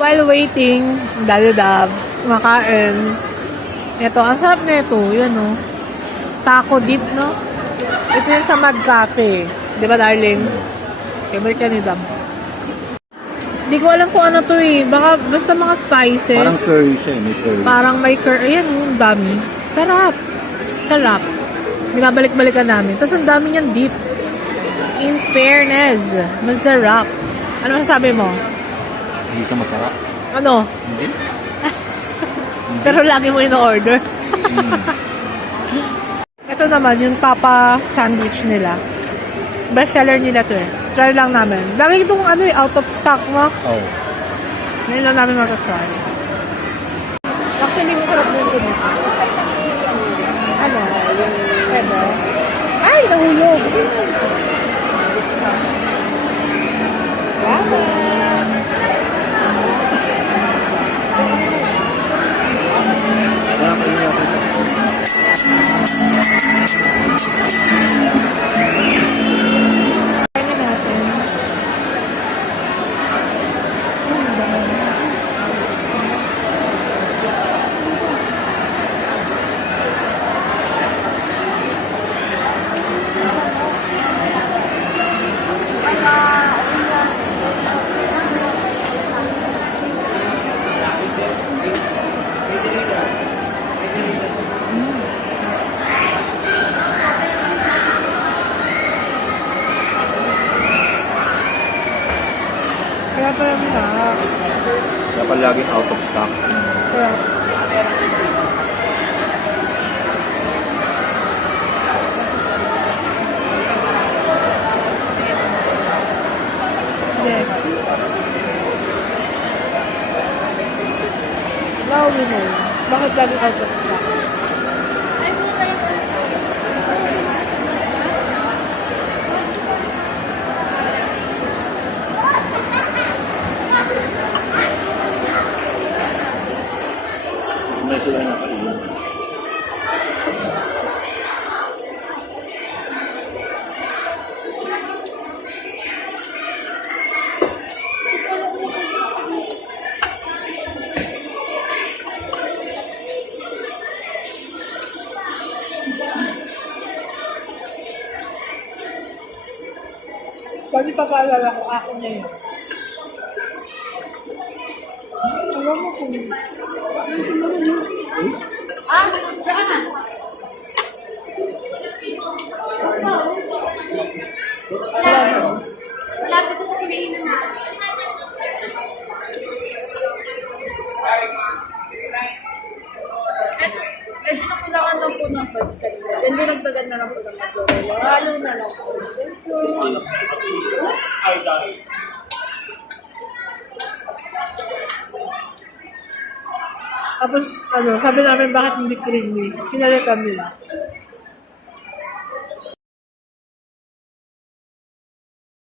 while waiting, dali-dab, makain. Ito, ang sarap nito. Yun, no? Taco dip, no? Ito yung sa Mag Cafe. Di ba, darling? Favorite ka ni Dab. Di ko alam kung ano to eh. Baka, basta mga spices. Parang curry siya, may curry. Parang may curry. Ayan, ang dami. Sarap. Sarap. Binabalik-balikan namin. Tapos ang dami niyang dip. In fairness, masarap. Ano masasabi mo? Hindi siya masarap. Ano? Hindi? Pero lagi mo in-order. Ito naman, yung Papa sandwich nila. Bestseller nila to eh. Try lang namin. Dami itong ano eh, out of stock mo. Oh. Ngayon lang namin matatry. Actually, masarap din ito dito. Ano? Pwede? Ay, nahulog! Wow! Parang kayo ako. Kaya natin. Kaya pala na. Dapat laging out of stock. Kaya. Yes. Now we know. Bakit laging out of stock? May sila na kayo. Pwede pa paalala ko ako na yun. Alam mo kung... Saka na. Malapit na sa kinainan na. Medyo nakulangan lang po ng touch kanina. Then dinagdagan na lang po ng mozzarella. Halo na lang po. Tapos, ano, sabi namin bakit hindi creamy. Kinalitan nila.